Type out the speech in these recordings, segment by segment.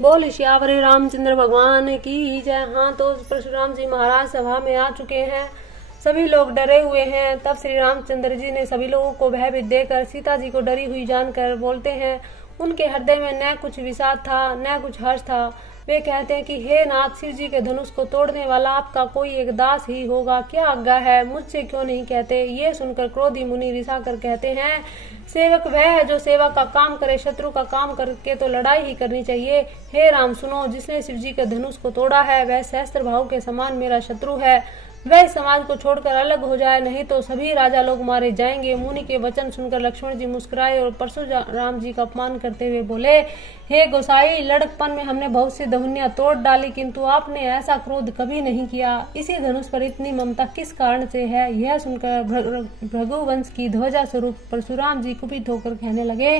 बोल श्यावर रामचंद्र भगवान की जय। हाँ, तो परशुराम जी महाराज सभा में आ चुके हैं। सभी लोग डरे हुए हैं। तब श्री रामचंद्र जी ने सभी लोगों को भयभीत देकर सीता जी को डरी हुई जानकर बोलते हैं। उनके हृदय में न कुछ विषाद था न कुछ हर्ष था। वे कहते हैं कि हे नाथ, शिव जी के धनुष को तोड़ने वाला आपका कोई एक दास ही होगा। क्या आज्ञा है, मुझसे क्यों नहीं कहते। ये सुनकर क्रोधी मुनि रिसा कर कहते हैं, सेवक वह है जो सेवा का काम करे, शत्रु का काम करके तो लड़ाई ही करनी चाहिए। हे राम सुनो, जिसने शिव जी के धनुष को तोड़ा है वह सहस्त्र भाव के समान मेरा शत्रु है। वह इस समाज को छोड़कर अलग हो जाए, नहीं तो सभी राजा लोग मारे जाएंगे। मुनि के वचन सुनकर लक्ष्मण जी मुस्कुराए और परशुराम जी का अपमान करते हुए बोले, हे गोसाई, लड़कपन में हमने बहुत सी दहुनियां तोड़ डाली, किंतु आपने ऐसा क्रोध कभी नहीं किया। इसी धनुष पर इतनी ममता किस कारण से है। यह सुनकर भृगुवंश की ध्वजा स्वरूप परशुराम जी कुपित होकर कहने लगे,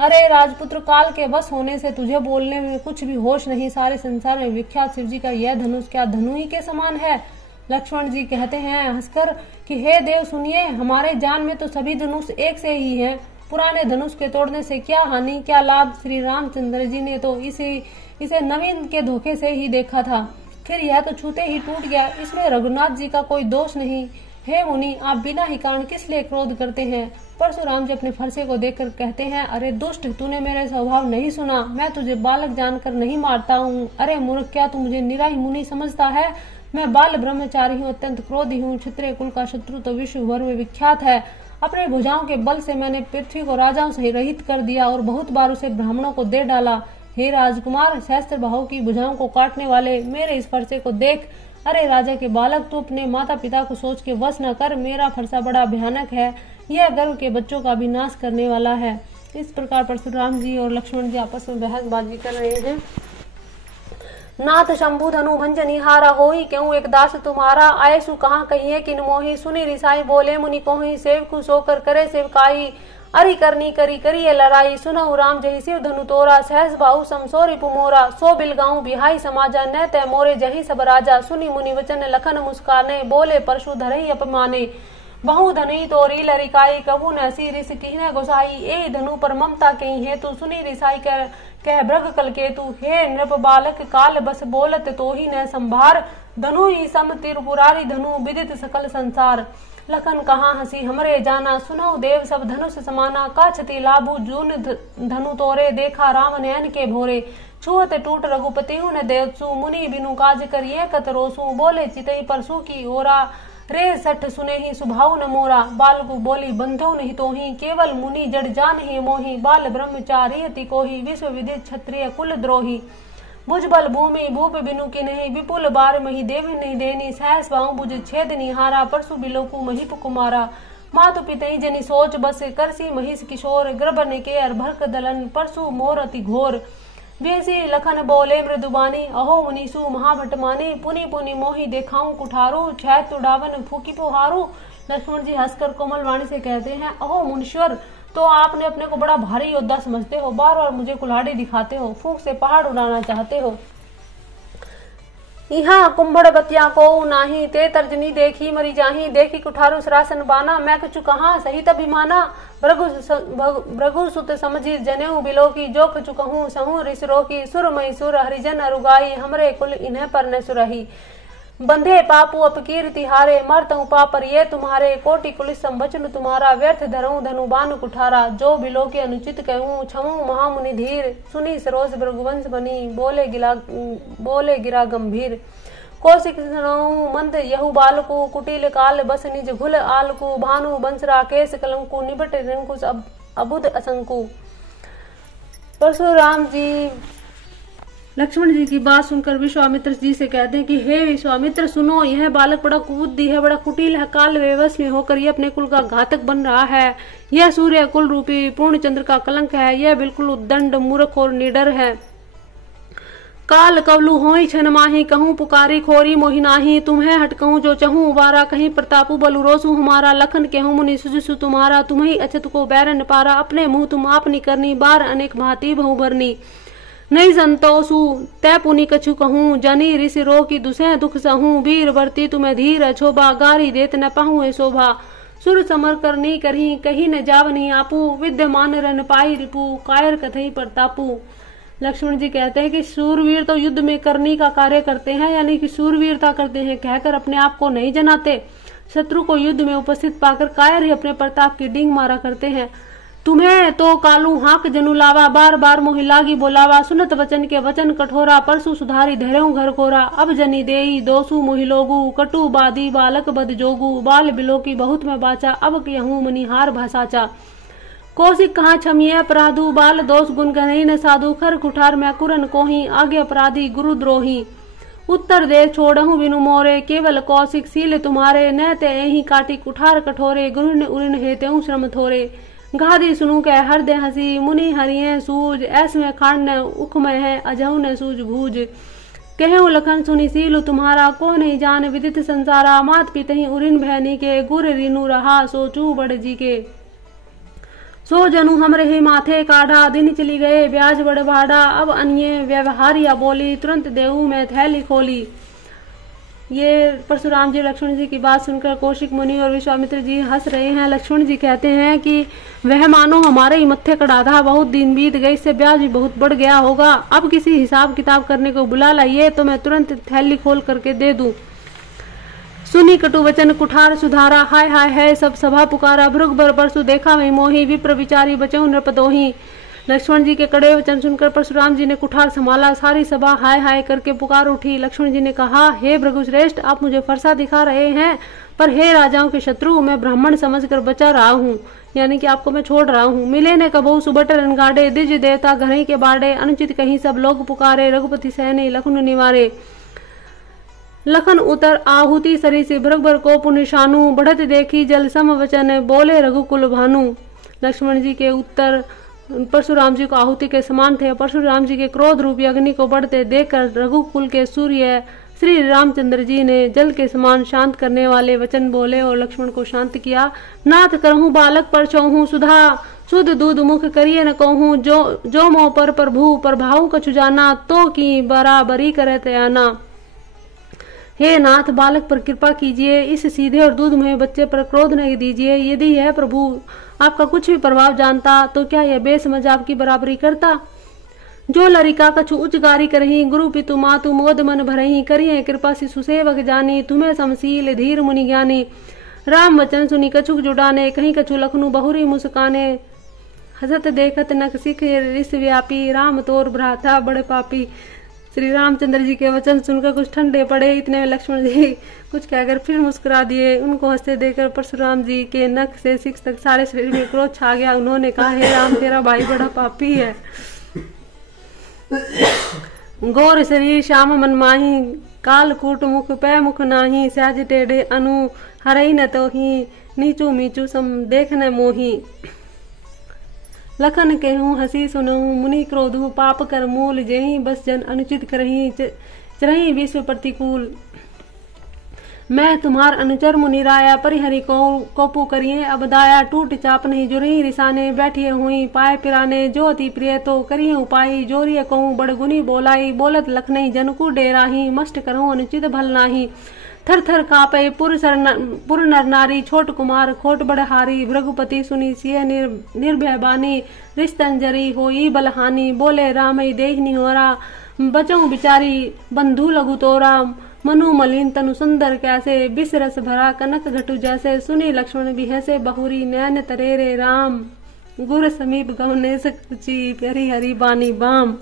अरे राजपुत्र, काल के वश होने से तुझे बोलने में कुछ भी होश नहीं। सारे संसार में विख्यात शिव जी का यह धनुष क्या धनु ही के समान है। लक्ष्मण जी कहते हैं हंसकर कि हे देव सुनिए, हमारे जान में तो सभी धनुष एक से ही हैं। पुराने धनुष के तोड़ने से क्या हानि क्या लाभ। श्री रामचंद्र जी ने तो इसे नवीन के धोखे से ही देखा था, फिर यह तो छूते ही टूट गया। इसमें रघुनाथ जी का कोई दोष नहीं। हे मुनि, आप बिना ही कारण किस लिए क्रोध करते हैं। परशुराम जी अपने फरसे को देखकर कहते हैं, अरे दुष्ट, तूने मेरे स्वभाव नहीं सुना। मैं तुझे बालक जानकर नहीं मारता हूँ। अरे मूर्ख, क्या तू मुझे निरा ही मुनि समझता है। मैं बाल ब्रह्मचारी हूँ, अत्यंत क्रोधी हूँ। क्षत्रिय कुल का शत्रु तो विश्व भर में विख्यात है। अपने भुजाओं के बल से मैंने पृथ्वी को राजाओं से रहित कर दिया और बहुत बार उसे ब्राह्मणों को दे डाला। हे राजकुमार, सहस्त्र बाहु की भुजाओं को काटने वाले मेरे इस फरसे को देख। अरे राजा के बालक, तू अपने माता पिता को सोच के वश न कर। मेरा फरसा बड़ा भयानक है, यह गर्भ के बच्चों का भी नाश करने वाला है। इस प्रकार परशुराम जी और लक्ष्मण जी आपस में बहसबाजी कर रहे हैं। नाथ शंभु धनु भंज निहारा, होई क्यों एक दास तुम्हारा। आयसु कहाँ कहिए किन मोही, सुनी रिसाई बोले मुनि कोही। सेवकु सोकर करे सेवकाई, अरि करनी करी करिए लड़ाई। सुनहु राम जही शिव धनु तोरा, सहस बाहु समसोरी पुमोरा। सो बिलगाऊं बिहाई समाजा, न तय मोरे जही सब राजा। सुनी मुनि वचन लखन मुस्काने, बोले परशु धरई अपमाने। बहु धनुई तोरी लरिकाई, कबू न सी रिस कीने गोसाई। ए धनु पर ममता कही है तू, सुनी रिसाई कह भृग कल केतु। हे नृप बालक, काल बस बोलत तो ही न संभार। धनु ही सम त्रिपुरारी धनु, विदित सकल संसार। लखन कहाँ हंसी हमरे जाना, सुनौ देव सब धनुष समाना। का क्षति लाभु जून धनु तोरे, देखा राम नयन के भोरे। छुअत टूट रघुपति न देवसु, मुनि बिनु काज करिए कतरोसु। बोले चितई परसु की ओरा, रे सठ सुने ही सुभाव न मोरा। बालकु बोली बंधो नहीं तो ही, केवल मुनि जड़ जान ही मोही। बाल ब्रह्मचारी अति कोही, विश्व विदित क्षत्रिय कुल द्रोही। भुजबल भूमि भूप बिनु की नहीं, विपुल बार मही देवी नहीं देनी। सहस बाहु भुज छेद निहारा, परसु बिलोकु महिप कुमारा। मातु पितई जनि सोच बस, करसी महिष किशोर। गर्भ ने के अर्भक दलन, परसु मोर अति घोर। बेसी लखन बोले मृदुबानी, अहो मुनीसु महाभटमानी। पुनि पुनि मोही देखाऊं कुठारू, छैत तुड़ावन फूकी पुहारू। लक्ष्मण जी हंसकर कोमल वाणी से कहते हैं, अहो मुनीश्वर, तो आपने अपने को बड़ा भारी योद्धा समझते हो। बार बार मुझे कुल्हाड़ी दिखाते हो, फूंक से पहाड़ उड़ाना चाहते हो। यहाँ कुंभड़ बतिया को नाही, ते तर्जनी देखी मरी जाही। देखी कुठारू सरासन बाना, मैं कछु कहाँ सही तभिमाना। भृगु सुत समझी जनेऊ बिलो की, जो कछु कहूँ सहू रिस रोकी। सुर मई सुर हरिजन अरुगाई, हमरे कुल इन्हें पर न सुरही। बंधे पापू अपकीर्ति हारे, मरतऊ पापर ये तुम्हारे। कोटि कुलिस संवचन तुम्हारा, व्यर्थ धरऊं धनु बानु कुठारा। जो बिलो के अनुचित कहूँ, छमू महामुनि धीर। सुनी सरोज भृगुवंश बनी, बोले गिरा गंभीर। कौशिक सुनऊ मंद यहु बालकु, कुटिल काल बस निज घुल आलकु। भानु बंस राकेश कलंकु, निबट रिंकुश अबुद असंकु। परशुराम जी लक्ष्मण जी की बात सुनकर विश्वामित्र जी से कहते हैं कि हे विश्वामित्र सुनो, यह बालक बड़ा कुबुद्धि है, बड़ा कुटिल है। काल वेवश में होकर यह अपने कुल का घातक बन रहा है। यह सूर्य कुल रूपी पूर्ण चंद्र का कलंक है। यह बिल्कुल उद्दंड मूर्ख और निडर है। काल कवलु होई छन माही, कहूँ पुकारी खोरी मोहिनाही। तुम्हें हटकहूँ जो चहूँ उबारा, कहीं प्रतापु बलु रोसु हमारा। लखन कहूँ मुनि सुजसु तुम्हारा, तुम्हें अछत को बैरन पारा। अपने मुँह तुम आपनी करनी, बार अनेक भांति बहु भरनी। नहीं संतोषु तय पुनि कछु कहूँ, जनी ऋष रो की दुसह दुख सहूँ। वीर वर्ती तुम्हें धीर अछोभा, गारी देत न पाहूँ शोभा। सुर समर करनी करही, कही न जावनी आपू। विद्यमान रन पाई रिपु, कायर कथई प्रतापू। लक्ष्मण जी कहते हैं कि शूरवीर तो युद्ध में करनी का कार्य करते हैं, यानी कि शूरवीरता करते हैं कहकर अपने आप को नहीं जनाते। शत्रु को युद्ध में उपस्थित पाकर कायर ही अपने प्रताप की डींग मारा करते हैं। तुम्हें तो कालू हाक जनु लावा, बार बार मोहि लागी बोलावा, सुनत वचन के वचन कठोरा, परसु सुधारी धैर्यों घर कोरा, अब जनी देई दोसु मोहि लोगु, कटु बादी बालक बद जोगु, बाल बिलो की बहुत में बाचा, अब कहूँ मनिहार भाषाचा, कौशिक कहाँ छमिए अपराधु, बाल दोष गुण गहई न साधु, खर कुठार में कुरन कोही, आगे अपराधी गुरु द्रोही, उत्तर दे छोड़हु बिनु मोरे, केवल कौशिक सील तुम्हारे, न ते एही काटी कुठार कठोरे, गुरुन उरिन हेतेऊ श्रम थोरे, गादी सुनु कह हर दे हसी, मुनि हरिये सूज, ऐस में खांड न उख में है, अजहु न सूझ भूज, कहूँ लखन सुनी सीलु तुम्हारा, को नहीं जान विदित संसारा, मात पितहि उरिन भैनी के, गुर रीनु रहा सोचू बड़ जी के, सो जनु हमरे ही माथे काढ़ा, दिन चली गए ब्याज बड़ भाड़ा, अब अन्य व्यवहारिया बोली, तुरंत देऊ में थैली खोली। ये परशुराम जी लक्ष्मण जी की बात सुनकर कौशिक मुनि और विश्वामित्र जी हंस रहे हैं। लक्ष्मण जी कहते हैं कि वह मानो हमारे ही मत्थे कड़ा था, बहुत दिन बीत गए, इससे ब्याज भी बहुत बढ़ गया होगा, अब किसी हिसाब किताब करने को बुला लाइए तो मैं तुरंत थैली खोल करके दे दूं। सुनी कटु वचन कुठार सुधारा, हाय हाय है सब सभा पुकारा, भृग बर परसु देखा मैं मोही, विप्र विचारी बचऊ नृपदोही। लक्ष्मण जी के कड़े वचन सुनकर परशुराम जी ने कुठार संभाला, सारी सभा हाय हाय करके पुकार उठी। लक्ष्मण जी ने कहा, हे भृगुश्रेष्ठ, आप मुझे फरसा दिखा रहे हैं, पर हे राजाओं के शत्रु, मैं ब्राह्मण समझकर बचा रहा हूँ, यानी कि आपको मैं छोड़ रहा हूँ। मिले ने कबहू सुबट रनगाड़े, दिज देवता घरई के बाड़े, अनुचित कहीं सब लोग पुकारे, रघुपति सहने लखन निवारे। लखन उतर आहुति सरी से भृगभर को पुनिशानु, बढ़त देखी जल सम वचन, बोले रघुकुल भानु। लक्ष्मण जी के उत्तर परशुराम जी को आहुति के समान थे। परशुराम जी के क्रोध रूपी अग्नि को बढ़ते देखकर रघुकुल के सूर्य श्री रामचंद्र जी ने जल के समान शांत करने वाले वचन बोले और लक्ष्मण को शांत किया। नाथ करहूँ बालक पर छहूँ सुधा, शुद्ध दूध मुख करिए न कहूँ, जो मोह पर प्रभु प्रभाव कछु जाना, तो की बराबरी करे तयाना। हे नाथ, बालक पर कृपा कीजिए, इस सीधे और दूध में बच्चे पर क्रोध नहीं दीजिए। यदि यह प्रभु आपका कुछ भी प्रभाव जानता तो क्या यह बेसमझ आपकी बराबरी करता। जो लरिका कछु उच्च गारी करही, गुरु पितु मातु मोद मन भरही, करिए कृपा शिशु सेवक जानी, तुम्हें समशील धीर मुनि ज्ञानी। राम वचन सुनी कछुक जुडाने, कहीं कछु लखनु बहुरी मुस्काने, हसत देखत नख सिख रिस व्यापी, राम तोर भ्राता बड़े पापी। श्री रामचंद्र जी के वचन सुनकर कुछ ठंडे पड़े, इतने में लक्ष्मण जी कुछ कहकर फिर मुस्कुरा दिए। उनको हंसते देखकर परशुराम जी के नख से सिख तक सारे शरीर में क्रोध छा गया। उन्होंने कहा, हे राम, तेरा भाई बड़ा पापी है, गौर शरीर श्याम मन माही, काल कूट मुख पै मुख नाही, सहज टेढ़े अनु हरई न तो ही, नीचू मीचू सम देख न मोही। लखन कहूँ हसी सुनहूँ, मुनि क्रोधु पाप कर मूल, जेहि बस जन अनुचित करही, चरही विश्व प्रतिकूल। मैं तुम्हार अनुचर मुनिराया, परिहरि कोपु करिए अब दाया, टूट चाप नहीं जुरही रिसाने, बैठिए हुई पाए पिराने, जो अति प्रिय तो करिए उपाई, जोरिए कहूँ बड़गुनी बोलाई, बोलत लख नहीं जनको डेराही, मस्ट करहूँ अनुचित भल नाही। थर थर कापे पुर नर नारी, छोट कुमार खोट बड़हारी, भृगुपति सुनी सिय निर्भय बानी, रिस्तंजरी होई बलहानी, बोले राम देह निहोरा, बचऊ बिचारी बंधु लघु तोरा, मनु मलिन तनु सुंदर कैसे, बिस रस भरा कनक घटु जैसे, सुनी लक्ष्मण बिहसे बहुरी, नैन तरेरे राम, गुर समीप गहने सची, हरि हरि बानी बाम।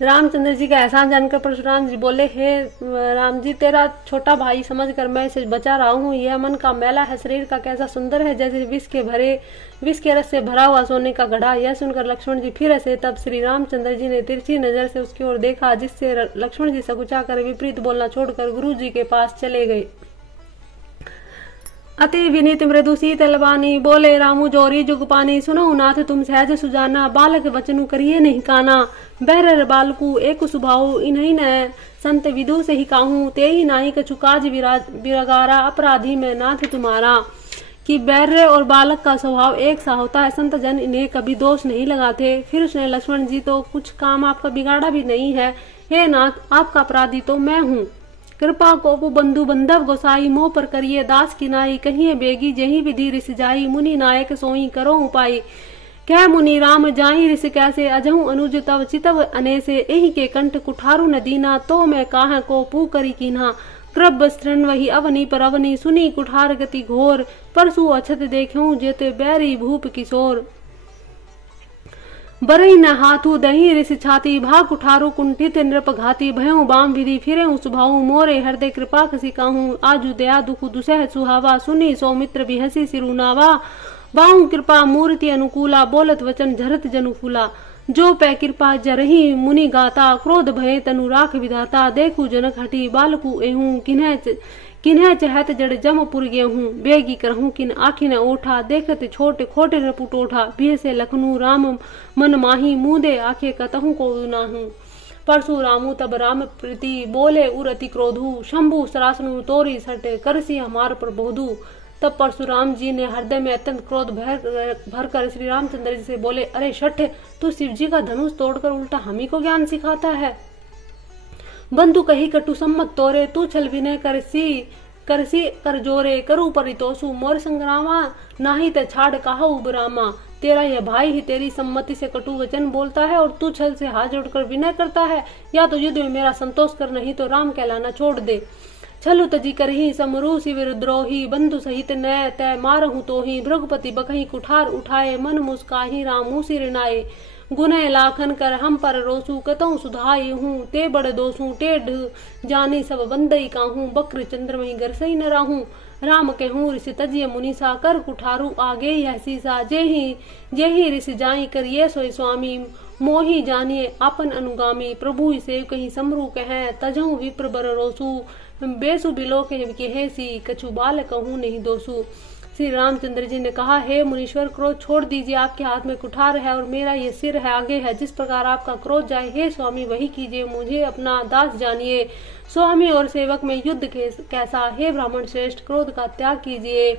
रामचंद्र जी का एहसान जानकर परशुराम जी बोले, हे राम जी, तेरा छोटा भाई समझकर मैं इसे बचा रहा हूँ। यह मन का मैला है, शरीर का कैसा सुंदर है, जैसे विष के रस से भरा हुआ सोने का घड़ा। यह सुनकर लक्ष्मण जी फिर ऐसे, तब श्री रामचंद्र जी ने तिरछी नजर से उसकी ओर देखा, जिससे लक्ष्मण जी सकुचा कर विपरीत बोलना छोड़कर गुरु जी के पास चले गए। अति विनीत मृदु शीतल बानी, बोले रामू जोरी जुग पानी, सुनो नाथ तुम सहज सुजाना, बालक वचनु करिए नहीं काना, बहर बालकू एक सुभाऊ, इन्हीं न संत विदु से ही काहू, ते ही नाही कछु काज विरगारा, अपराधी में नाथ तुम्हारा। कि बहरे और बालक का स्वभाव एक सा होता है, संत जन इन्हें कभी दोष नहीं लगाते। फिर उसने, लक्ष्मण जी, तो कुछ काम आपका बिगाड़ा भी नहीं है, हे नाथ, आपका अपराधी तो मैं हूँ। कृपा को बंधु बंधव गोसाई, मोह पर करिए दास की नाई, कहिए बेगी जही विधि रिस जाई, मुनि नायक सोई करो उपाई। कह मुनि राम जाई ऋषि कैसे अजहू अनुज तव चितव अनेसे एही के कंठ कुठारु न दीना तो मैं काह को पू करी कीन्हा कृब स्तृण वही अवनी पर अवनी सुनी कुठार गति घोर परसु अछत देखूं जेत बैरी भूप किशोर बरई न हाथू दही ऋषि छाती भाग कुठारू कुंठित नृप घाती भयों बाम विधि फिरे सुभाऊ मोरे हृदय कृपा खसी काहू आजु दया दुख दुसह सुहावा सुनी सौमित्र बिहसी सिरुनावा बाहु कृपा मूर्ति अनुकूला बोलत वचन झरत जनु फूला जो पै कृपा जरही मुनि गाता क्रोध भय तनु राख विधाता देखू जनक हटी बालकू एहू किन्ह चहत जड़ जमपुर गेहूं बेगी करहूं किन आखि न ओठा देखत छोटे खोटे न पुटोठा बिह से लखनू राम मन माही मुंदे आखे कतहु को नाहू परसु रामू तब राम प्रीति बोले उरति क्रोधु शंभु सरासनु तोरी सट करसी हमार पर बोधु। तब परशुराम जी ने हृदय में अत्यंत क्रोध भरकर श्री रामचंद्र जी से बोले, अरे शठ, तू शिव जी का धनुष तोड़कर उल्टा हमी को ज्ञान सिखाता है। बंधु कही कटु सम्मत तोरे, तू छल विनय करसी कर जोरे करू परितोषु मोर संग्रामा नाही ते छाड़ कहा उबरामा। तेरा यह भाई ही तेरी सम्मति से कटु वचन बोलता है और तू छल से हाथ जोड़कर विनय करता है। या तो युद्ध में मेरा संतोष कर, नहीं तो राम कहलाना छोड़ दे। छलु तजी करही समरू शिविर द्रोही, बंधु सहित नय तय मारहु तोही। भृगुपति बकही कुठार उठाए, मन मुस्काही रामू सिर नाये। गुनय लाखन कर हम पर रोसू, कतहु सुधाई हूँ ते बड़ दोसू। टेढ़ जानी सब बंदई काहू, बक्र चंद्रमही गरसई न राहू। राम कहूँ ऋषि तजिय मुनिसा, कर कुठारू आगे यह सीसा। जेही ऋषि जाई करिए सोई स्वामी, मोही जानिए आपन अनुगामी। प्रभु से कहीं समरू कह, तजहु विप्र बर रोसू। बेसु बिलो के सी, कछु बाल कहूँ नहीं दोसू। श्री रामचंद्र जी ने कहा, हे मुनीश्वर, क्रोध छोड़ दीजिए। आपके हाथ में कुठार है और मेरा ये सिर है आगे है। जिस प्रकार आपका क्रोध जाए हे स्वामी वही कीजिए। मुझे अपना दास जानिए। स्वामी और सेवक में युद्ध कैसा। हे ब्राह्मण श्रेष्ठ, क्रोध का त्याग कीजिए।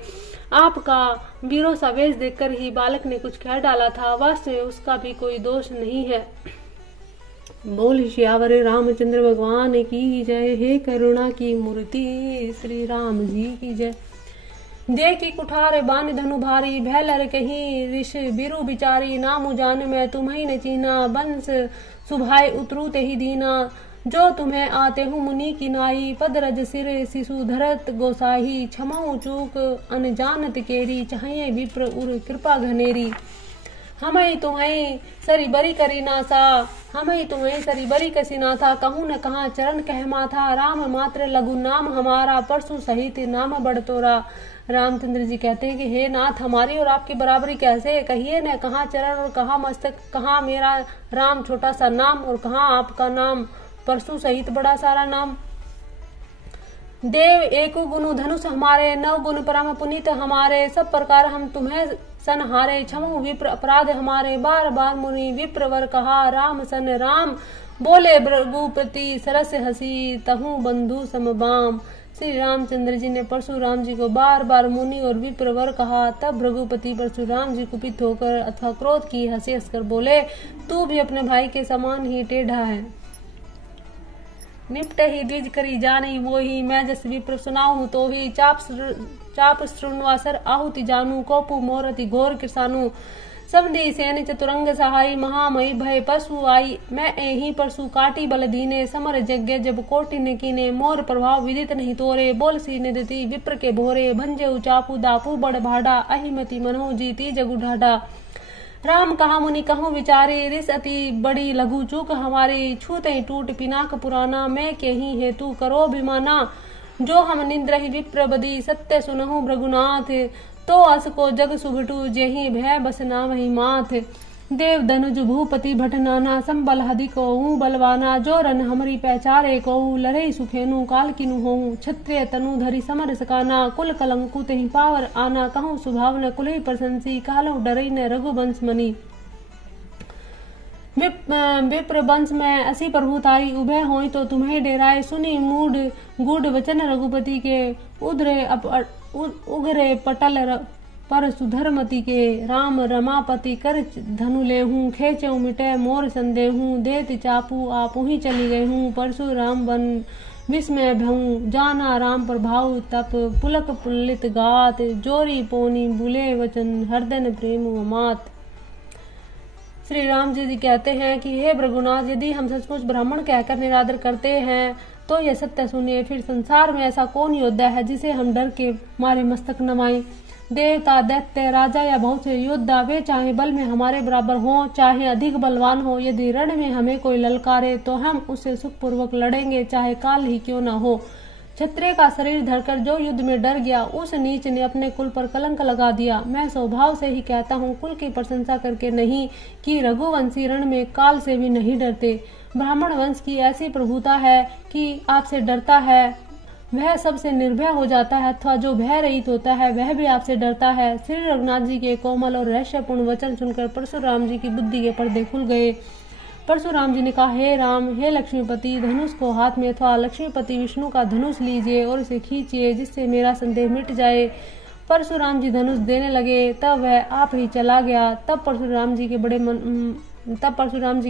आपका वीरों सा वेश देखकर ही बालक ने कुछ कह डाला था, वास्तव में उसका भी कोई दोष नहीं है। बोल श्यावर रामचंद्र भगवान की जय। हे करुणा की मूर्ति श्री राम जी की जय। दे की कुठार बान धनु भारी, भैलर कहीं ऋष बिरु बिचारी। नामु जान मैं तुम्हें न चीना, बंस सुभाय उतरू ते ही दीना। जो तुम्हें आते हूँ मुनि की नाई, पदरज सिर शिशु धरत गोसाही। क्षमाऊ चूक अनजानत केरी, चाहिए विप्र उर कृपा घनेरी। हमें तुम्हें सरी बरी करी ना सा, हमें तुम्हें सरी बरी कसी ना था। कहूँ न कहा चरण कहमा था, राम मात्र लघु नाम हमारा। परसु सहित नाम बढ़ तोरा। रामचंद्र जी कहते हैं कि हे नाथ, हमारी और आपकी बराबरी कैसे। कहिए न, कहाँ चरण और कहाँ मस्तक, कहाँ मेरा राम छोटा सा नाम और कहाँ आपका नाम परसु सहित बड़ा सारा नाम। देव एक गुण धनुष हमारे, नव गुण परम पुनीत हमारे। सब प्रकार हम तुम्हें सन हारे, क्षमो विप्र अपराध हमारे। बार बार मुनि विप्र वर कहा, राम सन राम। बोले भृगुपति सरस हसी, तहु बंधु समबाम। श्री रामचंद्र जी ने परशुराम जी को बार बार मुनि और विप्र वर कहा। तब भृगुपति परशुराम जी कुपित होकर अथवा क्रोध की हंसी हंसकर बोले, तू भी अपने भाई के समान ही टेढ़ा है। निपट ही द्विज करी जानी वो ही, मैं जस विप्र सुनाऊं तो ही। चाप श्रृणवासर आहुति जानू, कोपु मोरति घोर किसानु। समधि सेन चतुरंग सहाई, महामयी भय पशु आई। मैं एही परसु काटी बल दीने, समर यज्ञ जब कोटि ने कीने। मोर प्रभाव विदित नहीं तोरे, बोल सी निदति विप्र के भोरे। भंजे चापू दापू बड़ भाडा, अहिमति मनहु जीती जगु ढाडा। राम कहा मुनि कहूँ विचारी, रिस अति बड़ी लघु चूक हमारी। छूते टूट पिनाक पुराना, मैं के ही हेतु करो अभिमाना। जो हम निंद्र ही विप्र बदी, सत्य सुनहु भृगुनाथ। तो अस को जग सुभटू, जेहि भय बसना वही माथ। देव धनुज भूपति भट नाना, संबल हदि को बलवाना। जो रन हमरी पहचारे को, लड़े सुखेनु काल किनु होऊं। क्षत्रिय तनु धरि समर सकाना, कुल कलंकु तेहि पावर आना। कहूँ सुभाव न कुलहि प्रशंसी, कहलो डरई न रघुवंश मनी। विप्र वंश में असी प्रभुताई, उभय होई तो तुम्हें डेराए। सुनी मूड गूढ़ वचन रघुपति के, उगरे पटल पर सुधरमती के। राम रमापति कर धनु लेहूं, खेचऊ मिटे मोर संदेहूं। देत चापू आपू ही चली गई हूँ, परशुराम वन विस्मय भऊं। जाना राम प्रभाव तप, पुलक पुलित गात। जोरी पोनी बुले वचन, हरदन प्रेम अमात। श्री राम जी कहते हैं कि हे भृगुनाथ, यदि हम सचमुच ब्राह्मण कहकर निरादर करते हैं तो यह सत्य सुनिए, फिर संसार में ऐसा कौन योद्धा है जिसे हम डर के मारे मस्तक नवाएं। देवता, दैत्य, राजा या बहुत से योद्धा, वे चाहे बल में हमारे बराबर हों, चाहे अधिक बलवान हो, यदि रण में हमें कोई ललकारे तो हम उससे सुखपूर्वक लड़ेंगे, चाहे काल ही क्यों न हो। क्षत्रिय का शरीर धरकर जो युद्ध में डर गया, उस नीच ने अपने कुल पर कलंक लगा दिया। मैं स्वभाव से ही कहता हूँ, कुल की प्रशंसा करके नहीं, कि रघुवंशी रण में काल से भी नहीं डरते। ब्राह्मण वंश की ऐसी प्रभुता है कि आपसे डरता है वह सबसे निर्भय हो जाता है, अथवा जो भय रहित होता है वह भी आपसे डरता है। श्री रघुनाथ जी के कोमल और रहस्यपूर्ण वचन सुनकर परशुराम जी की बुद्धि के पर्दे खुल गए। परशुराम जी ने कहा, हे राम, हे लक्ष्मीपति, धनुष को हाथ में अथवा लक्ष्मीपति विष्णु का धनुष लीजिए और इसे खींचिए, जिससे मेरा संदेह मिट जाए। परशुराम जी धनुष देने लगे, तब वह आप ही चला गया। तब परशुराम जी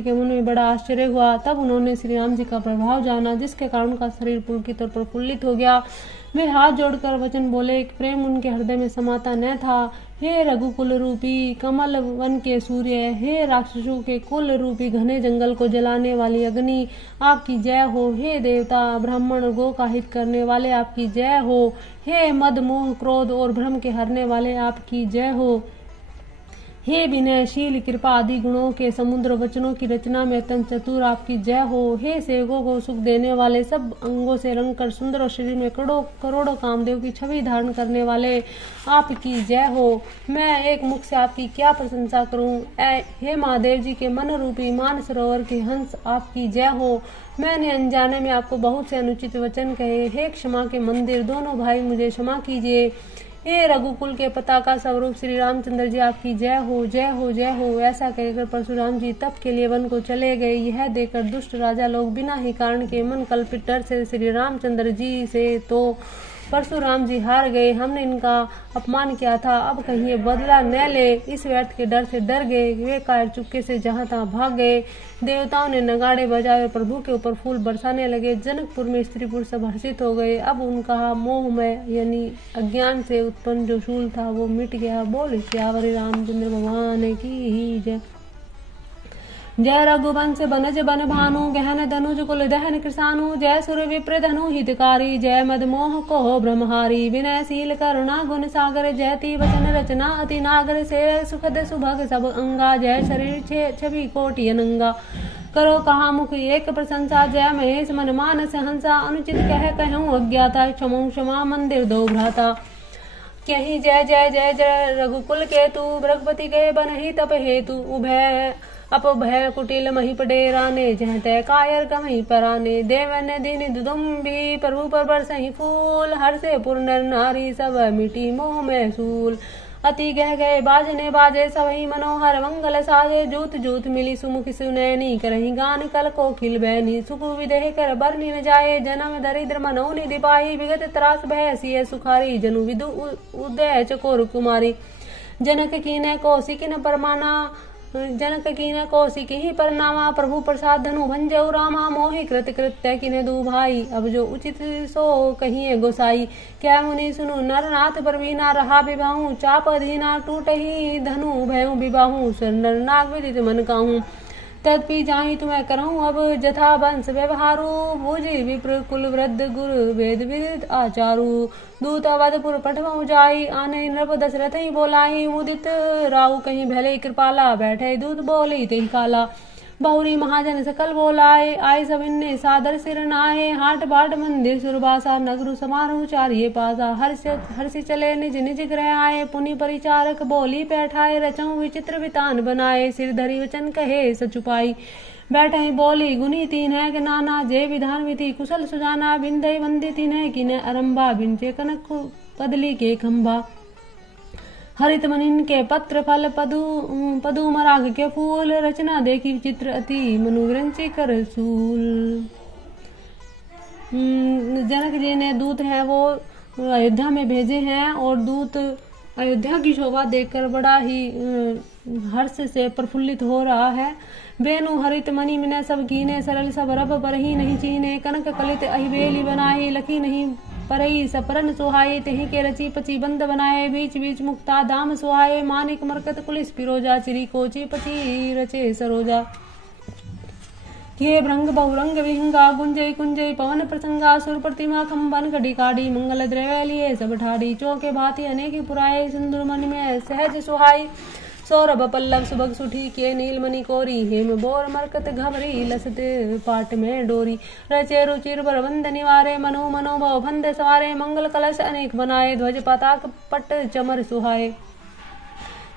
के मन में बड़ा आश्चर्य हुआ। तब उन्होंने श्री राम जी का प्रभाव जाना, जिसके कारण उनका शरीर पुलकित और प्रफुल्लित हो गया। वे हाथ जोड़कर वचन बोले, प्रेम उनके हृदय में समाता न था। हे रघुकुल रूपी कमल वन के सूर्य, हे राक्षसों के कुल रूपी घने जंगल को जलाने वाली अग्नि, आपकी जय हो। हे देवता, ब्राह्मण गो का हित करने वाले, आपकी जय हो। हे मद मोह क्रोध और भ्रम के हरने वाले, आपकी जय हो। हे विनयशील कृपा आदि गुणों के समुद्र वचनों की रचना में अत्यंत चतुर, आपकी जय हो। हे सेवकों को सुख देने वाले, सब अंगों से रंग कर सुंदर और शरीर में करोड़ों कामदेव की छवि धारण करने वाले, आपकी जय हो। मैं एक मुख से आपकी क्या प्रशंसा करूं। हे महादेव जी के मन रूपी मान सरोवर के हंस, आपकी जय हो। मैंने अनजाने में आपको बहुत से अनुचित वचन कहे। हे क्षमा के मंदिर, दोनों भाई मुझे क्षमा कीजिए। हे रघुकुल के पताका स्वरूप श्री रामचंद्र जी, आपकी जय हो, जय हो, जय हो। ऐसा कहकर परशुराम जी तप के लिए वन को चले गए। यह देखकर दुष्ट राजा लोग बिना ही कारण के मन कल्पित डर से श्री रामचंद्र जी से तो परशुराम जी हार गए। हमने इनका अपमान किया था, अब कहीं ये बदला न ले, इस व्यर्थ के डर से डर गए। वे कायर चुपके से जहां तहां भाग गए। देवताओं ने नगाड़े बजाए और प्रभु के ऊपर फूल बरसाने लगे। जनकपुर में स्त्री पुरुष सब हर्षित हो गए। अब उनका मोह में यानी अज्ञान से उत्पन्न जो शूल था वो मिट गया। बोल सियावर रामचंद्र भगवान की जय। जय रघुवंश बनज बन भानु, गहन धनुज कुल दहन कृषाणु, जय सुर विप्र धनु हितकारी, जय मद मोह को ब्रह्महारी, विनयशील करुणा गुण सागर, जयति वचन रचना अति नागर, से सुखद सुभग सब अंगा, जय शरीर छवि कोटि अनंगा, करो कहा मुख एक प्रशंसा, जय महेश मन मानस हंसा, अनुचित कहूँ अज्ञाता, क्षमो क्षमा मंदिर दो भ्राता। कहीं जय जय जय जय रघुकुल के तू, रघुपति के बन ही तप हेतु, उभय अपभय कुटिल महिप डेराने, जह तय कायर कमही पराने, देवन दिन दुदुम्बी प्रभु पर बरसहि फूल, हर से पुर नर नारी सब मिटी मोह महसूल, अति गह गए बाजने बाजे सवही मनोहर मंगल साजे, जूत जूत मिली सुमुख सुनैनी, करही गान कल को खिल बैनी, सुख विदेह कर बरनी न जाए, जन्म दरिद्र मनो निधि पाही, विगत त्रास भय सिय सुखारी, जनु विदु उदय चकोर कुमारी, जनक कीने कौशिक न परमाना, जनक कीन कौशिक ही परनामा, प्रभु प्रसाद धनु भंजऊ रामा, मोहि कृत कृत्य किने दू भाई, अब जो उचित सो कहिए गोसाई, क्या मुनि सुनु नर नाथ पर बीना, रहा विबाहू चाप अधीना, टूट ही धनु भयऊ विबाहू, सर नर नाग विदित मन काहू, तत्पी जाहि तुम्हें करहूँ अब जथा वंश व्यवहारू, भुजि विप्र कुल वृद्ध गुरु वेद विदित आचारू, दूत अवधपुर पठवऊ जाई, आने नृप दशरथ ही बोलाई, मुदित राहु कहीं भले कृपाला, बैठे दूत बोले तेहि काला, बहुरी महाजन सकल बोलाए, आय सविन्ने सादर सिर नाहे, हाट बाट मंदिर सुरबासा, नगरु समारोह चारिये पासा, हर्षि चले निज निज गृह आए, पुनि परिचारक बोली बैठाए, रचऊ विचित्र वितान बनाए, सिर धरी वचन कहे सचुपाई, बैठे बोली गुनी तीन है कि नाना, जय विधान विधि कुशल सुजाना, बिंदई वंदी तीन है कि न अरम्बा, बिंचे कनक कदली के खंबा, हरित मनिन के पत्र फल पदु मराग के फूल, रचना देखी विचित्र अति मनुग्रंथि कर सूल। जनक जी ने दूत है वो अयोध्या में भेजे हैं और दूत अयोध्या की शोभा देखकर बड़ा ही हर्ष से प्रफुल्लित हो रहा है। बेनु हरित मणि मिने सब कीने, सरल सब रब पर ही नहीं चीने, कनक कलित अहिबेली बनाई, लखी नहीं परई सपरन सुहाए, तेहि के रची पची बंद बनाए, बीच बीच मुक्ता दाम सुहाए, मानिक मरकत कुलिस पिरोजा, चिरी कोची पची रचे सरोजा। ये भ्रंग बहुरंग विहंगा, गुंजय कुंजय पवन प्रसंगा, सुर प्रतिमा खम्बन कड़ी काड़ी, मंगल द्रव्य लिए सब ठाड़ी, चौके भांति अनेक पुराए, सिंदूर मन में सहज सुहाई, सौरभ पल्लव सुबह सुठी, के नीलमणि कोरी, हेम बोर मरकत घबरी, लसते पाट में डोरी, रचे रुचिर बरबंद निवारे, मनो मनोभव फंद सवारे, मंगल कलश अनेक बनाए, ध्वज पताक पट चमर सुहाए,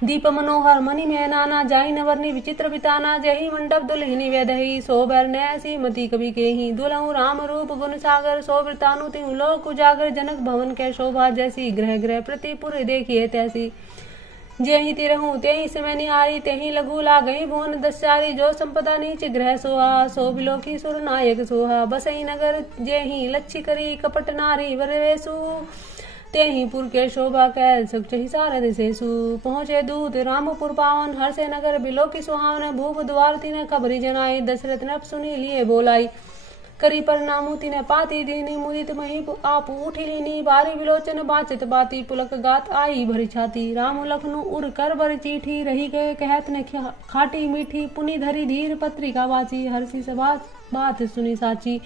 दीप मनोहर मणि में नाना, जाई नवरनी विचित्र बिताना, जही मंडप दुल्हिनी वेदही, सो बर नैसी मति कवि के ही, दुलहु राम रूप गुण सागर, सो वृतानु तिहु लोक उजागर, जनक भवन के शोभा जैसी, ग्रह ग्रह प्रतिपुर देखिए तैसी, जेहि तिरहु तेहि समय निहारी, तेहि लघु लागई भुवन दस्यारी, जो संपदा नीच ग्रह सोहा, सो बिलोकी सुर नायक सोहा, बसई नगर जेहि लच्छी करी, कपट नारी वरवेसु, तेहि पुर के शोभा कैल सचहि सारद सेसु, पहुँचे दूत रामपुर पावन, हर से नगर बिलोकी सुहावन, भूप द्वार तिने खबरी जनाई, दशरथ नप सुनी लिए बोलाई, करी परिणामु तिने पाती दीनी, मुदित मही आप उठी लीनी, बारी विलोचन बाचित बाती, पुलक गात आई भरी छाती, राम लखनु उर कर बर चीठी, रही गए कहत ने खाटी मीठी, पुनि धरी धीर पत्रिका बाची, हर्षि सभा बात सुनी साची,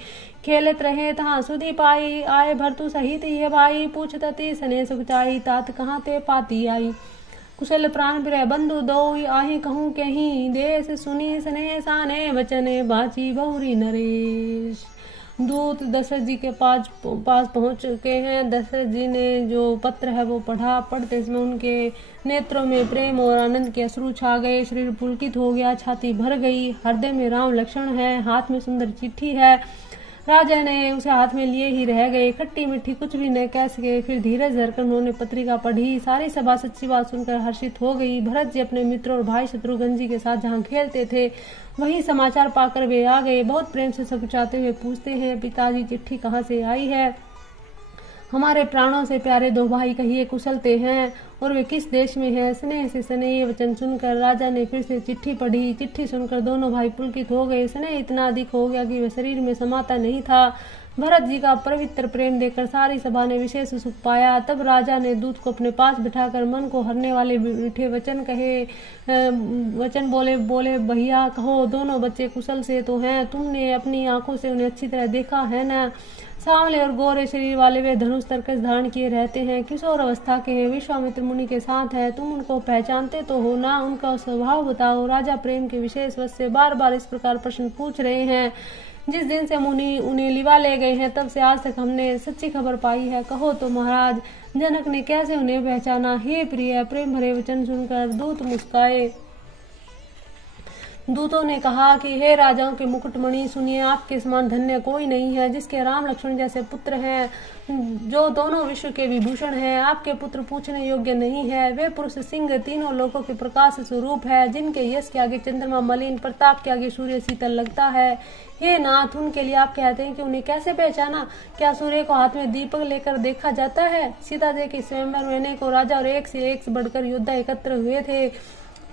खेलत रहे तहाँ सुधी पाई, आए भरतु सहित ये भाई, पूछतति सने सुख चाई, तात कहाँ ते पाती आई, कुशल प्राण प्रिय बंधु दो, आहे कहूँ कहीं, देश सुनी सने साने वचने, बाची बहुरी नरेश। दूत दशरथ जी के पास पहुंच चुके हैं। दशरथ जी ने जो पत्र है वो पढ़ा। पढ़ते समय उनके नेत्रों में प्रेम और आनंद के अश्रु छा गए। शरीर पुलकित हो गया, छाती भर गई। हृदय में राम लक्ष्मण है, हाथ में सुंदर चिट्ठी है। राजा ने उसे हाथ में लिए ही रह गए, खट्टी मीठी कुछ भी न कह सके। फिर धीरज धरकर उन्होंने पत्रिका पढ़ी। सारी सभा सच्ची बात सुनकर हर्षित हो गई। भरत जी अपने मित्रों और भाई शत्रुघ्न जी के साथ जहाँ खेलते थे वही समाचार पाकर वे आ गए। बहुत प्रेम से सकुचाते हुए पूछते हैं, पिताजी चिट्ठी कहाँ से आई है? हमारे प्राणों से प्यारे दो भाई कहिए कुशलते हैं और वे किस देश में हैं? स्नेह से स्नेह वचन सुनकर राजा ने फिर से चिट्ठी पढ़ी। चिट्ठी सुनकर दोनों भाई पुलकित हो गए। स्नेह इतना अधिक हो गया कि वह शरीर में समाता नहीं था। भरत जी का पवित्र प्रेम देखकर सारी सभा ने विशेष सुख पाया। तब राजा ने दूत को अपने पास बिठाकर मन को हरने वाले मीठे वचन बोले भैया कहो, दोनों बच्चे कुशल से तो हैं? तुमने अपनी आंखों से उन्हें अच्छी तरह देखा है न? सांवले और गोरे शरीर वाले वे धनुष तरकस धारण किए रहते हैं, किशोर अवस्था के हैं, विश्वामित्र मुनि के साथ है। तुम उनको पहचानते तो हो ना? उनका स्वभाव बताओ। राजा प्रेम के विशेष वश से बार बार इस प्रकार प्रश्न पूछ रहे हैं। जिस दिन से मुनि उन्हें लिवा ले गए हैं तब से आज तक हमने सच्ची खबर पाई है। कहो तो महाराज, जनक ने कैसे उन्हें पहचाना? हे प्रिय, प्रेम भरे वचन सुनकर दूत मुस्काए। दूतों ने कहा कि हे राजाओं के मुकुटमणि, सुनिए, आपके समान धन्य कोई नहीं है, जिसके राम लक्ष्मण जैसे पुत्र हैं, जो दोनों विश्व के विभूषण हैं। आपके पुत्र पूछने योग्य नहीं है। वे पुरुष सिंह तीनों लोकों के प्रकाश स्वरूप है, जिनके यश के आगे चंद्रमा मलिन, प्रताप के आगे सूर्य शीतल लगता है। हे नाथ, उनके लिए आप कहते हैं कि उन्हें कैसे पहचाना? क्या सूर्य को हाथ में दीपक लेकर देखा जाता है? सीता जी के स्वयंवर में अनेकों राजा और एक से बढ़कर योद्धा एकत्र हुए थे,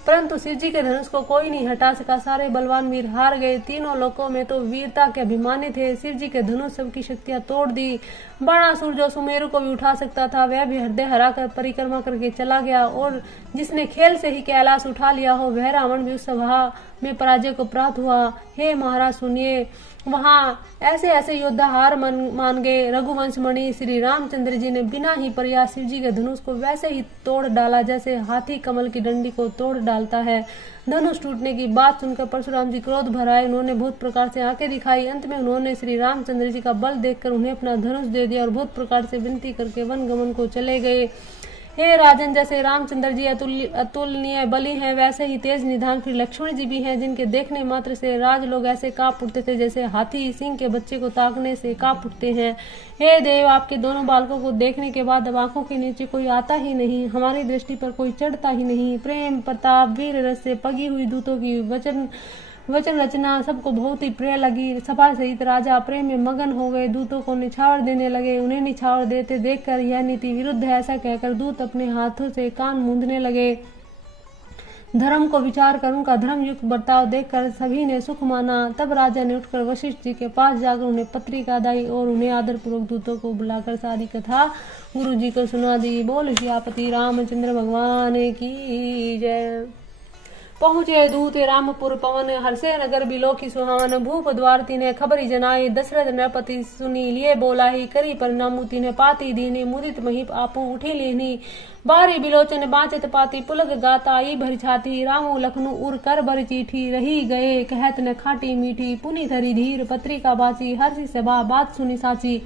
परंतु शिव जी के धनुष को कोई नहीं हटा सका। सारे बलवान वीर हार गए। तीनों लोकों में तो वीरता के अभिमानी थे। शिव जी के धनुष सबकी शक्तियां तोड़ दी। बाणासुर जो सुमेरु को भी उठा सकता था, वह भी हृदय हरा कर परिक्रमा करके चला गया। और जिसने खेल से ही कैलाश उठा लिया हो, वह रावण भी उस सभा में पराजय को प्राप्त हुआ। हे महाराज सुनिए, वहाँ ऐसे ऐसे योद्धा हार मान गए। रघुवंश मणि श्री रामचंद्र जी ने बिना ही प्रयास शिव जी के धनुष को वैसे ही तोड़ डाला जैसे हाथी कमल की डंडी को तोड़ डालता है। धनुष टूटने की बात सुनकर परशुराम जी क्रोध भर आए। उन्होंने बहुत प्रकार से आंखें दिखाई। अंत में उन्होंने श्री रामचंद्र जी का बल देखकर उन्हें अपना धनुष दे दिया और बहुत प्रकार से विनती करके वन गमन को चले गए। हे राजन, जैसे रामचंद्र जी अतुलनीय बली हैं, वैसे ही तेज निधान श्री लक्ष्मण जी भी हैं, जिनके देखने मात्र से राज लोग ऐसे कांप उठते थे जैसे हाथी सिंह के बच्चे को ताकने से कांप उठते हैं। हे देव, आपके दोनों बालकों को देखने के बाद अब आंखों के नीचे कोई आता ही नहीं, हमारी दृष्टि पर कोई चढ़ता ही नहीं। प्रेम प्रताप वीर रस से पगी हुई दूतों की वचन रचना सबको बहुत ही प्रिय लगी। सभा सहित राजा प्रेम में मगन हो गए। दूतों को निछावर देने लगे। उन्हें निछावर देते देखकर यह नीति विरुद्ध है ऐसा कहकर दूत अपने हाथों से कान मूंदने लगे। धर्म को विचार कर उनका धर्म युक्त बर्ताव देखकर सभी ने सुख माना। तब राजा ने उठकर वशिष्ठ जी के पास जाकर उन्हें पत्रिका दी और उन्हें आदरपूर्वक दूतों को बुलाकर सारी कथा गुरु जी को सुना दी। बोल सियापति रामचंद्र भगवान की जय। पहुँचे दूत रामपुर पवन, हर्षे नगर बिलोकी सुहावन। भूप द्वार तिन्हें खबरी जनाई, दशरथ नृपति सुनी लिए बोलाही। करी परिणामु तिन्हें पाती दीनी, मुदित महीप आपू उठी लीनी। बारी बिलोचन बाँचत पाती, पुलक गाता आई भरी छाती। रामू लखनऊ उर कर भरी चिट्ठी, रही गए कहत न खाटी मीठी। पुनि धरी धीर पत्रिका बाची, हर्षि सभा बात सुनी साची।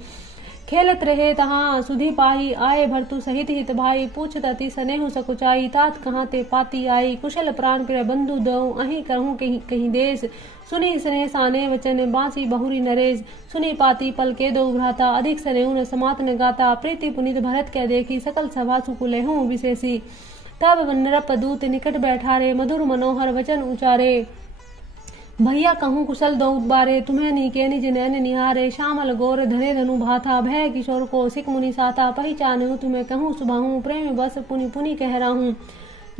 खेलत रहे तहाँ सुधी पाही, आए भरतु सहित हित भाई। पूछत अति स्नेहु सकुचाई, तात कहाँ ते पाती आई। कुशल प्राण प्रिय बंधु दऊ, अहि कहूँ कहीं देश। सुनी स्नेह साने वचन, बाँची बहुरी नरेश। सुनी पाती पल के दो भ्राता, अधिक स्नेहु न समात न गाता। प्रीति पुनित भरत कै देखी, सकल सभा सुकुलेहु विशेषी। तब नृप दूत निकट बैठारे, मधुर मनोहर वचन उचारे। भैया कहूँ कुशल दो बारे, तुम्हें नीके निज नैन निहारे। श्यामल गोर धरे धनु भाथा, भय किशोर को सिक मुनि साथा। पहचानहु तुम्हें कहूँ सुभाहूँ, प्रेम बस पुनि पुनि कह राहूँ।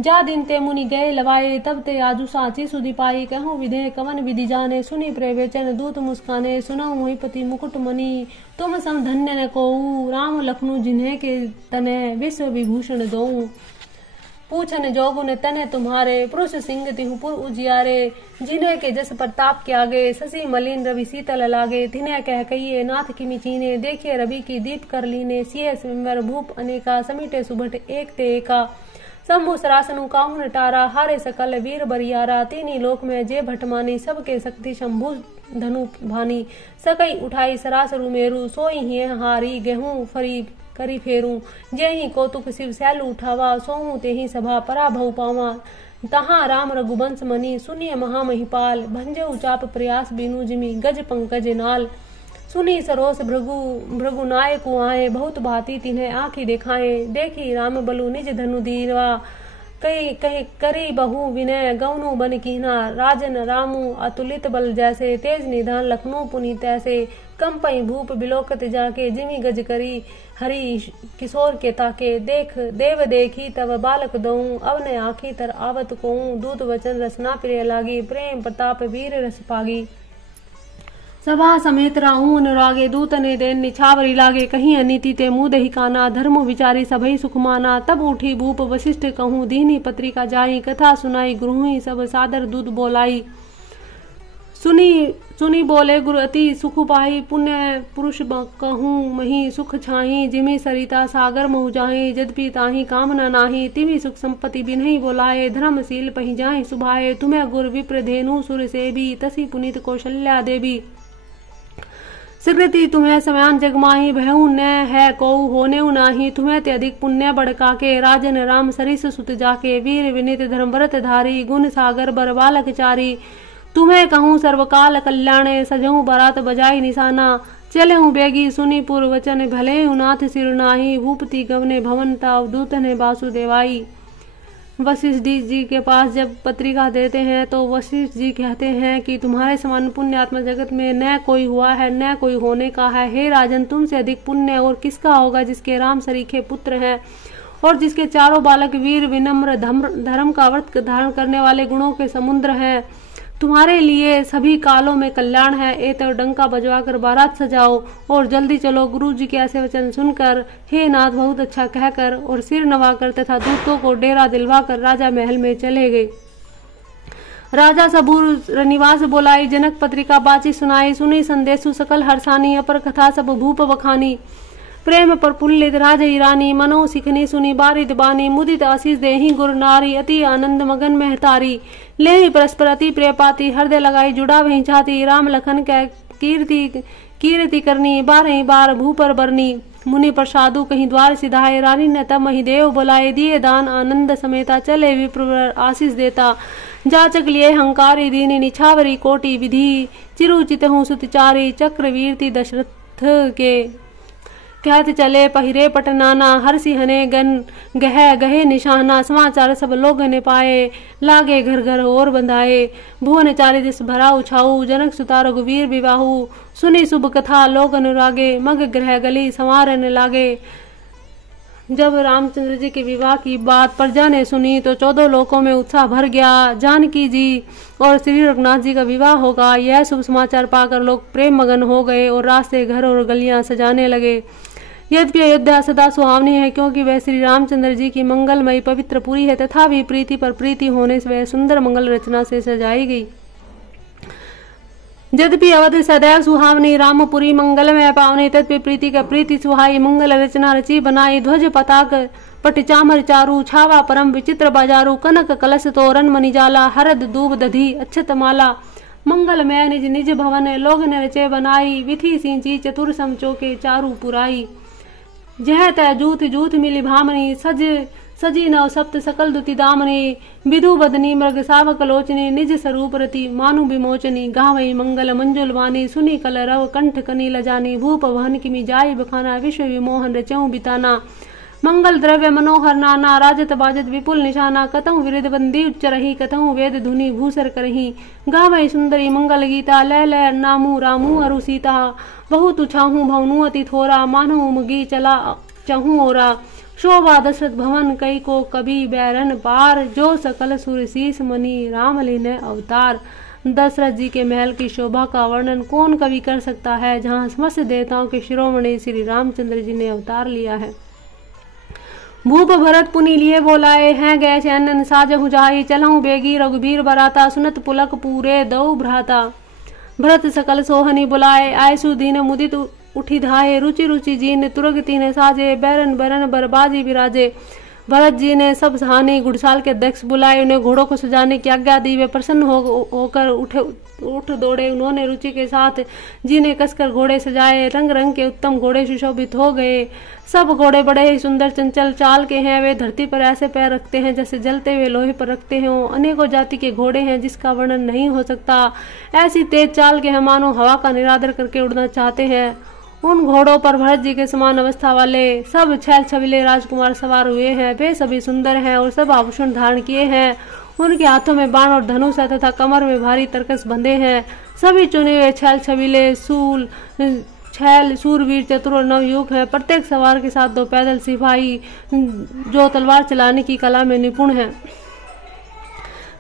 जा दिन ते मुनि गए लवाए, तब ते आजू साची सुधि पाई। कहूँ विधे कवन विधि जाने, सुनी प्रवेचन दूत मुस्काने। सुनाऊँ मोहिपति मुकुट मणि, तुम सम धन्य न कोऊ। राम लखनऊ जिन्हें के तने, विश्व विभूषण दोऊ। पूछन जोगुन तने तुम्हारे, पुरुष सिंह तिहुपुर उजियारे। जिन्हें के जस प्रताप के आगे, शशि मलिन रवि शीतल लागे। तिन्हें कह कहिए नाथ किमि चीने, देखिए रवि की दीप कर लीने। सिय स्वयंवर भूप अनेका, समीटे सुभट एक ते एका। शंभु सरासनु काहुन टारा, हारे सकल वीर बरियारा। तीनी लोक में जे भटमानी, सबके शक्ति शंभु धनु भानी। सकई उठाई सरासरु मेरु, सोई ही हारी गेहूं फरी करी फेरू। जे ही कौतुक शिव सैल उठावा, सोहू ते ही सभा पराभव पावा। तहाँ राम रघुवंश मनी, सुनिय महामहिपाल। भंजे चाप प्रयास बीनु जिमि, गज पंकज नाल। सुनी सरोस भृगु नायकु आए, बहुत भांति तिन्हें आँखी दिखाए। देखी राम बलु निज धनु दीवा, कही करी बहु विनय गौनु बन कीना। राजन रामू अतुलित बल जैसे, तेज निधान लखनऊ पुनि तैसे। कंपई भूप बिलोकत जाके, जिमि गज करी हरि किशोर के ताके। देख देव देखी तब बालक दऊं, अब न आँखी तर आवत कोऊं। दूत वचन रसना प्रिय लागी, प्रेम प्रताप वीर रस पागी। सभा समेत राहू अनुरागे, दूत ने देन निछावरी लागे। कहीं अनीति ते मुँह दही काना, धर्म विचारी सभई सुख माना। तब उठी भूप वशिष्ठ कहूँ, दीनी पत्रिका जाई। कथा सुनाई गुरुहि सब सादर दूत बोलाई। सुनी बोले गुरु अति सुख पाही, पुण्य पुरुष कहूँ मही सुख छाही। जिमि सरिता सागर महु जाही, यद्यपि ताही कामना नाही। तिमि सुख संपत्ति बिनहि बोलाए, धर्मशील पही जाहि सुभाए। तुम्हें गुर विप्र धेनु सुर सेबी, तसी पुनीत कौशल्या देवी। सुकृति तुम्हें समयान जगमाही, भयउ न है कोउ होनेउ नाही। तुम्हें ते अधिक पुण्य बड़का के, राजन राम सरिस सुत जाके। वीर विनित धर्म व्रत धारी, गुण सागर बर बालक चारी। तुम्हें कहूँ सर्वकाल कल्याणे, सजहू बारात बजाई निशाना। चले हूँ बेगी सुनीपुर वचन, भले नाथ सिर नाही। भूपति गवने भवन ताव, दूत ने वासुदेवाई। वशिष्ठ जी के पास जब पत्रिका देते हैं तो वशिष्ठ जी कहते हैं कि तुम्हारे समान पुण्यात्मा जगत में न कोई हुआ है न कोई होने का है। हे राजन, तुमसे अधिक पुण्य और किसका होगा, जिसके राम सरीखे पुत्र हैं और जिसके चारों बालक वीर विनम्र धर्म का व्रत धारण करने वाले गुणों के समुद्र हैं। तुम्हारे लिए सभी कालों में कल्याण है। ए तो डंका बजवाकर बारात सजाओ और जल्दी चलो। गुरु जी के ऐसे वचन सुनकर हे नाथ बहुत अच्छा कहकर और सिर नवाकर तथा दूतों को डेरा दिलवाकर राजा महल में चले गए। राजा सबूर निवास बोलाई, जनक पत्रिका बाची सुनाई। सुनी संदेशु सकल हर्षानी, अपर कथा सब भूप बखानी। प्रेम प्रफुल्लित राजई रानी, मनो सिखनी सुनी बारिद बानी। मुदित आशीष देहि गुरु नारी, अति आनंद मगन महतारी। ले परस्पर अति प्रिय पाती, हृदय लगाई जुड़ा वही छाती। राम लखन कै कीर्ति करनी, बारही बार भूपर बरनी। मुनि प्रसादु कहीं द्वार सिधाए, रानी ने तब महिदेव बुलाए। दिए दान आनंद समेता, चले विप्र आशीष देता। जाचक लिए हंकारी दीनी, निछावरी कोटि विधि। चिरुचित हूँ सुतचारी, चक्रवीरती दशरथ के। कहत चले पहिरे पटनाना, हर्षि हने गन गह गहे निशाना। समाचार सब लोग ने पाए, लागे घर घर और बंधाए। भुवन चारि दिस भरा उछाऊ, जनक सुता रघुवीर विवाहु। सुनी शुभ कथा लोग अनुरागे, मग ग्रह गली संवारन लागे। जब रामचंद्र जी के विवाह की बात प्रजा ने सुनी तो 14 लोकों में उत्साह भर गया। जानकी जी और श्री रघुनाथ जी का विवाह होगा, यह शुभ समाचार पाकर लोग प्रेम मगन हो गए और रास्ते, घर और गलियां सजाने लगे। यद्यपि अयोध्या सदा सुहावनी है, क्योंकि वह श्री रामचंद्र जी की मंगलमयी पवित्र पुरी है, तथापि प्रीति पर प्रीति होने से वह सुंदर मंगल रचना से सजाई गई। यद्यपि अवध सदैव सुहावनी, रामपुरी मंगलमय पावनी, तत्व प्रीति का प्रीति सुहाई, मंगल रचना रची बनाई। ध्वज पताक पट चामर चारू, छावा परम विचित्र बाजारू, कनक कलश तोरण मणिजाला, हरद दूब दधी अक्षत माला। मंगलमय निज निज भवन, लोग ने रचे बनाई, विधि सिंची चतुर समचोके चारू पुराई। जह तय जूथ जूथ मिली भामनी, सजी नव सप्त सकल दुति दामनी, विधु बदनी मृग सावक लोचनी, निज स्वरूप रति मानु विमोचनी। गावई मंगल मंजुल वाणी, सुनी कल रव कंठ कनी लजानी, भूप वहन किमि जाई बखाना, विश्व विमोहन रचऊं बिताना। मंगल द्रव्य मनोहर नाना, राजत बाजत विपुल निशाना, कतहु विरिध बंदी उच्च रही, कतहु वेद धुनि भूसर करही। गावई सुंदरी मंगल गीता, लय लय नामू रामू अरु सीता, बहुत उछाहू भवनु अति थोरा, मानहु मुगी चला चहु ओरा। शोभा दशरथ भवन कई को कभी बैरन पार, जो सकल सुर शीस मणि राम लीने अवतार। दशरथ जी के महल की शोभा का वर्णन कौन कवि कर सकता है, जहाँ समस्त देवताओं के शिरोमणि श्री रामचंद्र जी ने अवतार लिया है। भूप भरत पुनि लिए बोलाए हैं, गए चैनन साजहु जाहि, चलहु बेगी रघुबीर बराता, सुनत पुलक पूरे दौ भ्राता। भरत सकल सोहनी बुलाए, आयसु दीन मुदित उठी धाये, रुचि रुचि जीन तुरग तीन साजे, बैरन बरन बरबाजी विराजे। भरत जी ने सब सहानी घुड़साल के अध्यक्ष बुलाए, उन्हें घोड़ों को सजाने की आज्ञा दी। वे प्रसन्न होकर उठ दौड़े। उन्होंने रुचि के साथ जी ने कसकर घोड़े सजाए, रंग रंग के उत्तम घोड़े सुशोभित हो गए। सब घोड़े बड़े ही सुंदर चंचल चाल के हैं, वे धरती पर ऐसे पैर रखते हैं जैसे जलते हुए लोहे पर रखते हों। अनेकों जाति के घोड़े हैं जिसका वर्णन नहीं हो सकता, ऐसी तेज चाल के हम मानो हवा का निरादर करके उड़ना चाहते हैं। उन घोड़ों पर भरत जी के समान अवस्था वाले सब छैल छबीले राजकुमार सवार हुए हैं। वे सभी सुंदर हैं और सब आभूषण धारण किए हैं। उनके हाथों में बाण और धनुष है तथा कमर में भारी तरकस बंधे हैं। सभी चुने हुए छैल छबीले छैल सूरवीर चतुर और नवयुवक है। प्रत्येक सवार के साथ 2 पैदल सिपाही जो तलवार चलाने की कला में निपुण है।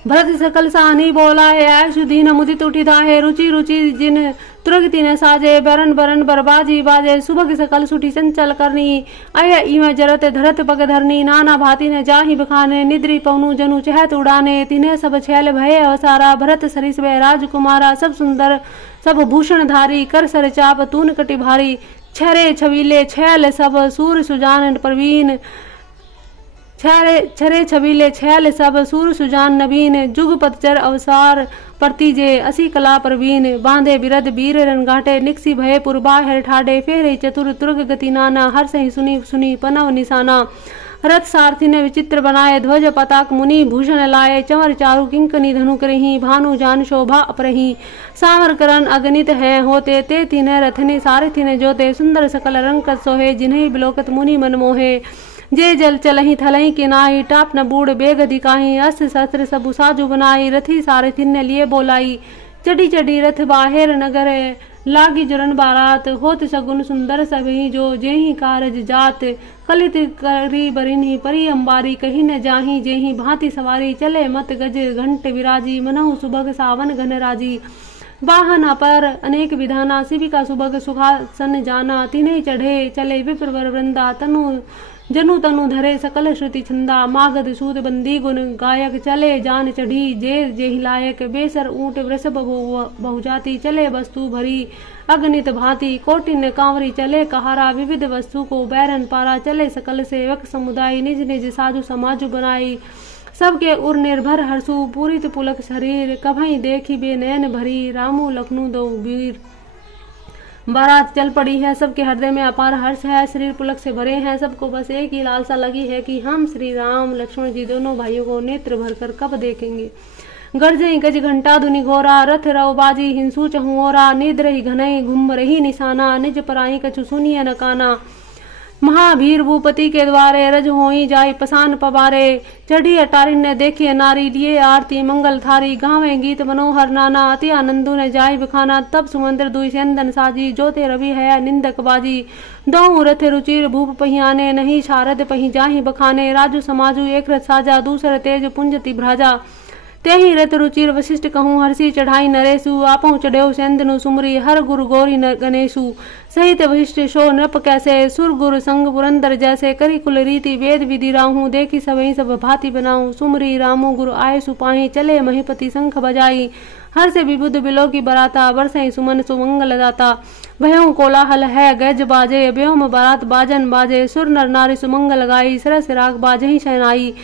भरत सकल सानी बोला है, आयु दीन मुदित उठी धाहे, रुचि रुचि जिन तुरग तीन साजे, बरन बरन बरबाजी बाजे, सुबह सकल सुठी चंचल करनी, अय इव जरत धरत पग धरनी, नाना भांति ने जाहि बखाने, निद्री पवनु जनु चहत उड़ाने, तिन्हें सब छैल भय अवसारा, भरत सरिस वह राजकुमारा, सब सुंदर सब भूषण धारी, कर सर चाप तून कटि भारी, छरे छबीले छैल सब सूर सुजान प्रवीण, छरे छबीले छैल सब सूर सुजान नवीन, जुग पतचर अवसार प्रतिजे, असी कला प्रवीण, बांधे बिरद वीर रणघाटे, निकसी भय पुरबा हर ठाडे, फेरे चतुर तुर्ग गति नाना, हर सही सुनी सुनी पनव निशाना। रथ सारथी ने विचित्र बनाए, ध्वज पताक मुनि भूषण लाए, चंवर चारु किंकनी धनुक रही, भानु जान शोभा अपरही, सामर करण अगणित हैं होते, ते तीन रथने सारथी ने जोते, सुंदर सकल रंग सोहे, जिन्हें बिलोकत मुनि मन मोहे, जे जल चलही थलही किनाई, टाप न बूढ़ बेग दिकाही, अस्त्र शस्त्र सब साजु बनाई, रथी सारथी ने लिए बोलाई, चढ़ी चढ़ी रथ बाहेर नगर, लागी जुरन बारात, होत सगुन सुंदर सभी जो, जेही कारज जात, कलित करी बरिनी परी अंबारी, कही न जाही जेही भांति सवारी, चले मत गज घंट विराजी, मनहु सुभग सावन घन राजी, वाहन अपर अनेक विधाना, शिविका सुभग सुखासन जाना, तिन्हें चढ़े चले विप्र वृंदा, जनु तनु धरे सकल श्रुति छंदा, मागध सूद बंदी गुण गायक, चले जान चढ़ी जे जेहि लायक, बेसर ऊंट वृषभ बहुजाति, चले वस्तु भरी अगणित भांति, कोटिन कांवरी चले कहारा, विविध वस्तु को बैरन पारा, चले सकल सेवक समुदाय, निज निज साजु समाजु बनाई, सबके उर निर्भर हर्षु, पूरित पुलक शरीर, कभई देखी बेनैन भरी, रामू लखनऊ दो वीर। बारात चल पड़ी है, सबके हृदय में अपार हर्ष है, शरीर पुलक से भरे हैं, सबको बस एक ही लालसा लगी है कि हम श्री राम लक्ष्मण जी दोनों भाइयों को नेत्र भरकर कब देखेंगे। गर्जई गज घंटा धुनि घोरा, रथ रव बाजी हिंसू चहुओरा, निद्र ही घनई घुम रही निशाना, निज पराई कछु सुनिय न काना, महावीर भूपति के द्वारे रज होई जाई पसान पवारे। चढ़ी अटारी ने देखी नारी लिए आरती मंगल थारी। गावे गीत मनोहर नाना अति आनंदु ने जाई बखाना। तब सुमंत्र दुई सेंदन साजी जोते रवि है निंदक बाजी। दो रथ रुचिर भूप पहियाने नहीं शारद पही जाही बखाने। राजू समाजू एक रथ साजा दूसर तेज पुंजति भ्राजा। तेहि रथ रुचिर वशिष्ठ कहूँ हर्षि चढ़ाई नरेशु। आपहु चढ़ेऊ सेंदनु सुमरी हर गुरु गौरी गणेशु। सहित वशिष्ठ शो नृप कैसे सुर गुरु संग पुरंदर जैसे। करी कुल रीति वेद विधि राहू देखी सबही सब भांति बनाऊं। सुमरी रामू गुरु आय सुपाही चले महिपति शंख बजाई। हर से विबुद्ध बिलो की बराता बरसई सुमन सुमंगल दाता। भयों कोलाहल है गज बाजे व्योम बारात बाजन बाजे। सुर नर नारी सुमंगल गाई सरस राग बाजही शहनाई।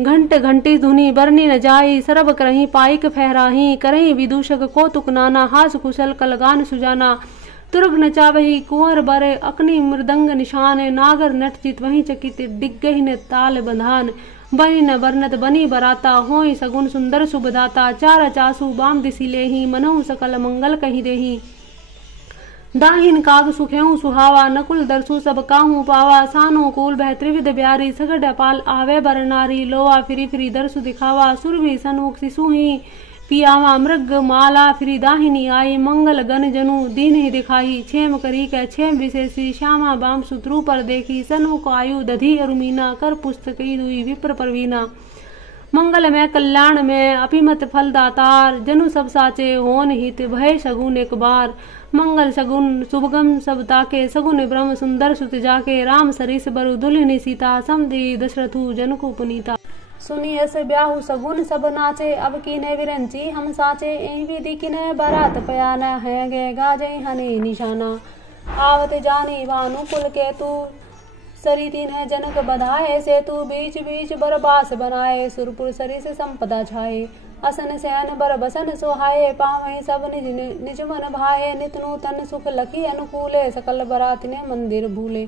घंट घंटी धुनी बरनी न जाई सरब करही पाइक फहराही। करही विदूषक कौतुक नाना हास कुशल कलगान सुजाना। तुर्ग नचावही कुंवर बरे अग्नि मृदंग निशान। नागर नट चित वही चकित डिग्गही ने ताल बंधान। बनी न बरनत बनी बराता होई सगुन सुंदर शुभदाता। चार चासु बाम दिसी लेही मनहु सकल मंगल कही देही। दाहिन काग सुखेऊ सुहावा नकुल दरसु सब काहू पावा। सानो कूल बह त्रिविध ब्यारी सगड पाल आवे बर नारी। लोवा फिरी फिरी दरसु दिखावा सुरभि सन्मुख शिशु ही पियावा। मृग माला फिरी दाहिनी आई मंगल गण जनु दीन ही दिखाई। छेम करी कै छेम विशेषी श्यामा बाम सुत्रु पर देखी। सन्मुख आयु दधी अरुमीना कर पुस्तक दुई विप्र परवीना। मंगल में कल्याण में अपिमत फल दातार। जनु सब साचे होन हित भय सगुन एक बार। मंगल सगुन शुभगम सब ताके सगुन ब्रह्म सुंदर सुत जाके। राम सरिस बरु दुल्हनी सीता समधी दशरथु जनकु पुनीता। सुनिए से ब्याहु सगुन सब नाचे अब कीने विरंची हम साचे। एहि विधि किने बारात पयाना है गे गाजे हने निशाना। आवत जानी भानु कुल के तू सरी तीन है जनक बधाए से। तू बीच बीच बरबास बनाए सुरपुर सरी से संपदा छाए। असन सैन बर बसन सोहाए पावहीं सब निज निज मन भाए। नित नूतन सुख लखी अनुकूले सकल बरात ने मंदिर भूले।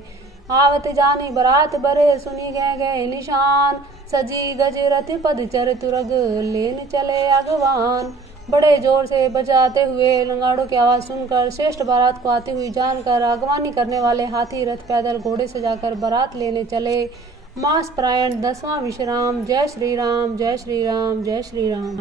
आवत जानी बरात बरे सुनी गए निशान। सजी गज रथ पद चर तुरग लेन चले अगवान। बड़े जोर से बजाते हुए लंगाड़ों की आवाज सुनकर श्रेष्ठ बारात को आती हुई जानकर अगवानी करने वाले हाथी रथ पैदल घोड़े से जाकर बारात लेने चले। मास प्रायण 10वां विश्राम। जय श्री राम जय श्री राम जय श्री राम।